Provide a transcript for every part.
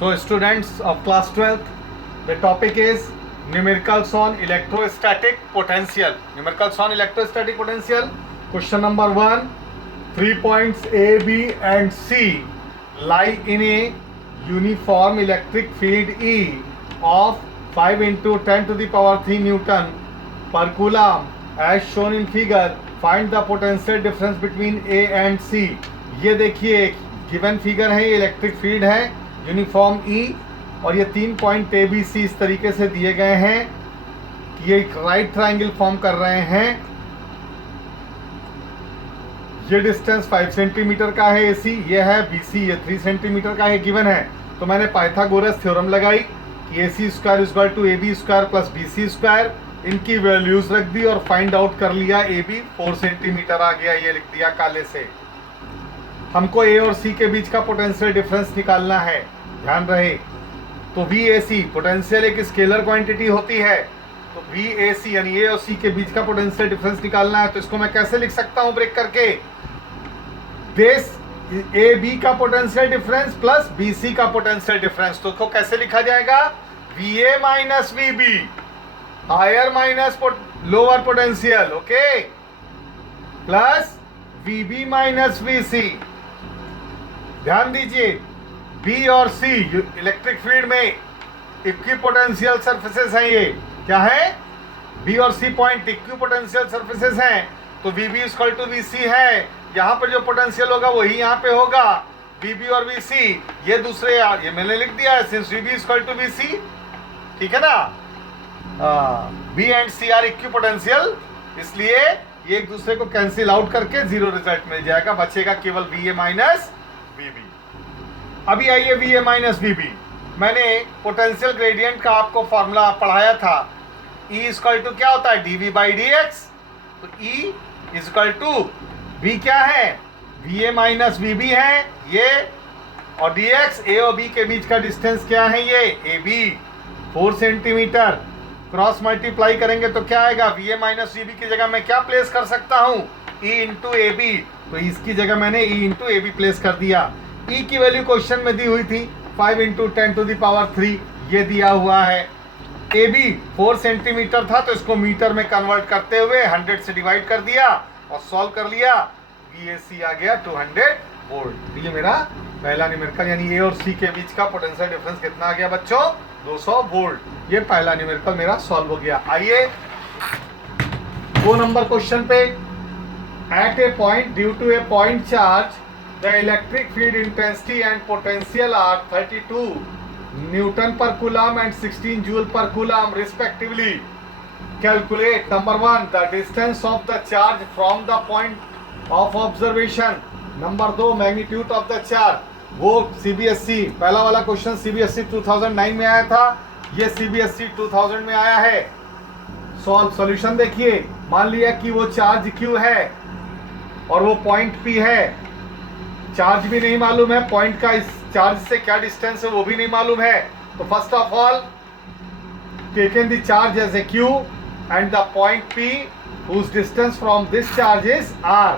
So students of class 12th, the topic is numericals on electrostatic potential. Numericals on electrostatic potential. Question number 1. 3 points A, B and C lie in a uniform electric field E of 5 into 10 to the power 3 Newton per coulomb as shown in figure. Find the potential difference between A and C. ये देखिए given figure है, ये electric field है uniform ई और ये 3 point A B C इस तरीके से दिए गए हैं कि ये एक राइट ट्रायंगल फॉर्म कर रहे हैं। ये डिस्टेंस 5 सेंटीमीटर का है एसी, ये है बीसी, ये 3 सेंटीमीटर का है गिवन है। तो मैंने पाइथागोरस थ्योरम लगाई कि AC square equal to AB square plus BC square, इनकी वैल्यूज रख दी और फाइंड आउट कर लिया। AB 4 सेंटीमीटर आ गया, ये लिख दिया काले से। हमको A और C के बीच का पोटेंशियल डिफरेंस निकालना है, ध्यान रहे। तो VAC पोटेंशियल एक स्केलर क्वांटिटी होती है, तो VAC यानी A और C के बीच का पोटेंशियल डिफरेंस निकालना है। तो इसको मैं कैसे लिख सकता हूं ब्रेक करके? दिस AB का पोटेंशियल डिफरेंस प्लस BC का पोटेंशियल डिफरेंस। तो इसको कैसे लिखा जाएगा? VA minus VB, higher minus lower potential, okay, plus VB minus VC। ध्यान दीजिए, B और C इलेक्ट्रिक फील्ड में इक्विपोटेंशियल सरफेसेस हैं। ये क्या है? B और C पॉइंट इक्विपोटेंशियल सरफेसेस हैं। तो VB इक्वल टू VC है। यहाँ पर जो पोटेंशियल होगा वही यहाँ पे होगा। VB और VC ये दूसरे, ये मैंने लिख दिया है since VB equal to VC, ठीक है ना। B and C are equipotential, इसलिए ये एक दूसरे को कैंसिल आउट करके जीरो रिजल्ट मिल जाएगा, बचेगा केवल VA माइनस VB। अभी आइए VA माइनस VB। मैंने पोटेंशियल ग्रेडियंट का आपको फॉर्मूला पढ़ाया था। E इक्वल टू क्या होता है? dV by dx। तो E इक्वल टू V क्या है? VA माइनस VB है ये, और dx A और B के बीच का डिस्टेंस क्या है? ये AB 4 सेंटीमीटर। क्रॉस मल्टीप्लाई करेंगे तो क्या आएगा? VA माइनस VB की जगह मैं क्या प्लेस कर सकता हूँ? E into AB। तो इसकी जगह मैंने E इंटू AB प्लेस कर दिया। E की वैल्यू क्वेश्चन में दी हुई थी 5 इंटू 10 टू द पावर 3, ये दिया हुआ है। AB 4 सेंटीमीटर था, तो इसको मीटर में कन्वर्ट करते हुए 100 से डिवाइड कर दिया और सॉल्व कर लिया। VAC आ गया 200 वोल्ट। ये मेरा पहला न्यूमेरिकल, यानी A और C के बीच का पोटेंशियल डिफरेंस कितना आ गया बच्चों? 200 वोल्ट। ये पहला न्यूमेरिकल मेरा सॉल्व हो गया। आइए 2 नंबर क्वेश्चन पे। At a point due to a point charge the electric field intensity and potential are 32 Newton per coulomb and 16 Joule per coulomb respectively. Calculate number 1 the distance of the charge from the point of observation. Number 2 magnitude of the charge. वो CBSE पहला वाला question CBSE 2009 में आया था, ये CBSE 2000 में आया है। सॉल्यूशन देखिए, मान लिया कि वो चार्ज Q है और वो पॉइंट P है। चार्ज भी नहीं मालूम है, पॉइंट का इस चार्ज से क्या डिस्टेंस है वो भी नहीं मालूम है। तो first of all taken the charge as a Q and the point P whose distance from this charge is R।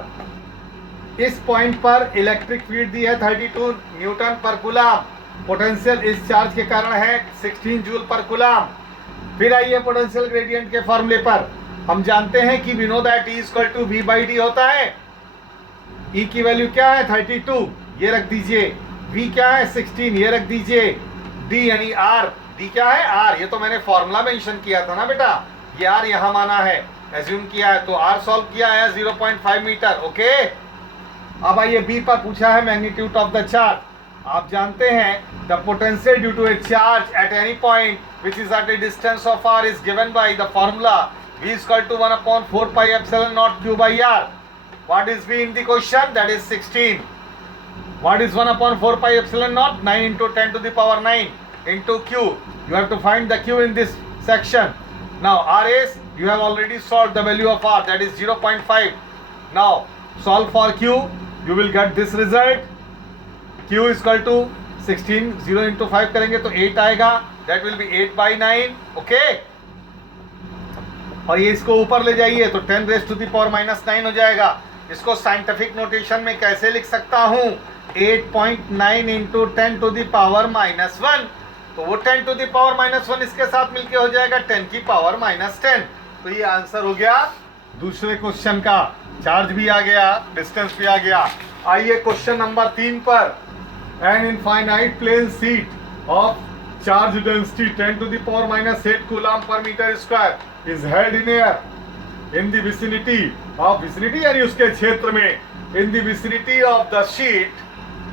इस पॉइंट पर इलेक्ट्रिक फील्ड दी है 32 न्यूटन पर कूलम। पोटेंशियल इस चार्ज के कारण है 16 जूल पर कूलम। फिर आइए पोटेंशियल ग्रेडियंट के फॉर्मूले पर। हम जानते हैं कि we know that E equal to V by D होता है। E की वैल्यू क्या है? 32, ये रख दीजिए। V क्या है? 16, ये रख दीजिए। D यानी R, D क्या है? R। ये तो मैंने फॉर्मूला मेंशन किया था ना बेटा, ये R यहाँ माना है, एज्यूम किया है, तो R सॉल्व किया है 0.5 मीटर, ओके। अब आइए B पर पूछा है मैग्नीट्यूड ऑफ द चार्ज। आप जानते हैं the potential due to a charge at any point which is at a distance of R is given by the formula V equal to 1/4 pi epsilon naught Q by R। What is V in the question? That is 16. What is 1/4 pi epsilon naught? 9 into 10 to the power 9 into Q. You have to find the Q in this section. Now R is, you have already solved the value of R, that is 0.5. Now solve for Q, you will get this result. Q is equal to 16, 0 into 5 करेंगे तो 8 आएगा, that will be 8 by 9, okay? और ये इसको ऊपर ले जाइए तो 10 raised to the power -9 हो जाएगा। इसको साइंटिफिक नोटेशन में कैसे लिख सकता हूं? 8.9 इंटू 10 टू द पावर -1, तो वो 10 टू द पावर -1 इसके साथ मिलके हो जाएगा 10 की पावर -10। तो ये आंसर हो गया दूसरे क्वेश्चन का। चार्ज भी आ गया, डिस्टेंस भी आ गया। आइए क्वेश्चन नंबर 3 पर। An infinite plane sheet of charge density 10 to the power -8 coulomb per metre square is held in air in the vicinity of, vicinity यानी उसके क्षेत्र में, in the vicinity of the sheet,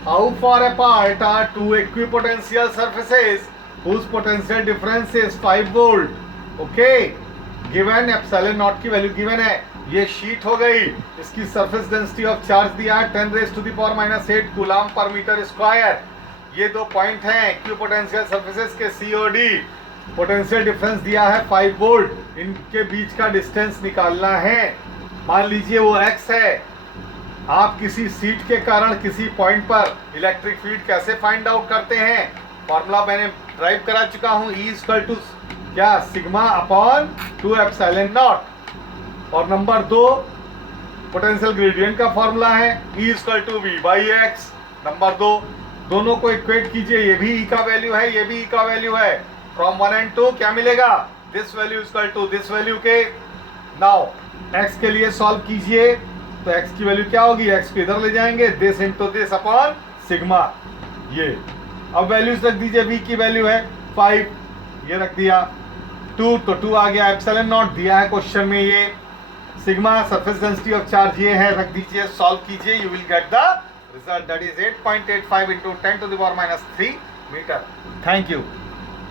how far apart are two equipotential surfaces whose potential difference is 5 volt. Okay, given epsilon naught की value given है। ये sheet हो गई, इसकी सरफेस डेंसिटी ऑफ चार्ज दिया है 10 raise to the power -8 coulomb per metre square. ये दो पॉइंट हैं इक्विपोटेंशियल सर्फेसेस के, सी और डी। पोटेंशियल डिफरेंस दिया है 5 वोल्ट। इनके बीच का डिस्टेंस निकालना है। मान लीजिए वो x है। आप किसी सीट के कारण किसी पॉइंट पर इलेक्ट्रिक फील्ड कैसे फाइंड आउट करते हैं? फॉर्मूला मैंने ड्राइव करा चुका हूं, E इक्वल टू क्या, सिग्मा अपॉन 2 एप्सिलॉन नॉट। और नंबर 2 पोटेंशियल ग्रेडियंट का फॉर्मूला है E equal to V by x. Number 2 दोनों को इक्वेट कीजिए, ये भी E का वैल्यू है, ये भी E का वैल्यू है। फ्रॉम 1 एंड 2 क्या मिलेगा? This value equal to this value के। नाउ x के लिए सॉल्व कीजिए, तो x की वैल्यू क्या होगी? x को इधर ले जाएंगे, this into this upon sigma. ये अब वैल्यूज रख दीजिए। v की वैल्यू है 5, ये रख दिया। 2 तो 2 आ गया। एप्सिलॉन नॉट दिया है क्वेश्चन में, ये sigma surface density of charge ये है, रख दीजिए, सॉल्व कीजिए, you will get the result that is 8.85 into 10 to the power -3 metre. Thank you.